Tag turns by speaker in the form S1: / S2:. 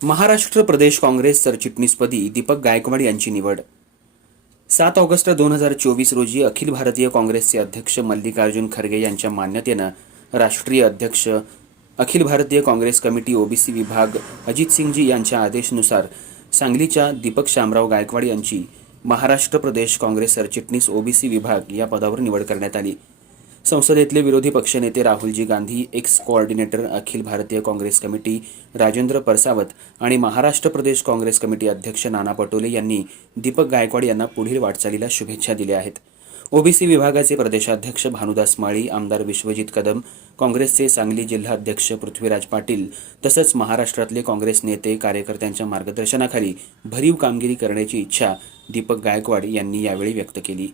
S1: महाराष्ट्र प्रदेश काँग्रेस सरचिटणीसपदी दीपक गायकवाड यांची निवड. सात ऑगस्ट दोन हजार चोवीस रोजी अखिल भारतीय काँग्रेसचे अध्यक्ष मल्लिकार्जुन खरगे यांच्या मान्यतेनं राष्ट्रीय अध्यक्ष अखिल भारतीय काँग्रेस कमिटी ओबीसी विभाग अजित सिंगजी यांच्या आदेशनुसार सांगलीच्या दीपक शामराव गायकवाड यांची महाराष्ट्र प्रदेश काँग्रेस सरचिटणीस ओबीसी विभाग या पदावर निवड करण्यात आली. संसदेतले विरोधी पक्षनेते Rahulji Gandhi ex coordinator Akhil Bharatiya Congress committee Rajendra Parsawat आणि महाराष्ट्र प्रदेश काँग्रेस कमिटी अध्यक्ष नाना पटोले यांनी दीपक गायकवाड यांना पुढील वाटचालीला शुभेच्छा दिल्या आहेत. ओबीसी विभागाचे प्रदेशाध्यक्ष भानुदास माळी आमदार विश्वजित कदम काँग्रेसचे सांगली जिल्हाध्यक्ष पृथ्वीराज पाटील तसंच महाराष्ट्रातले काँग्रेस नेते कार्यकर्त्यांच्या मार्गदर्शनाखाली भरीव कामगिरी करण्याची इच्छा दीपक गायकवाड यांनी यावेळी व्यक्त केली.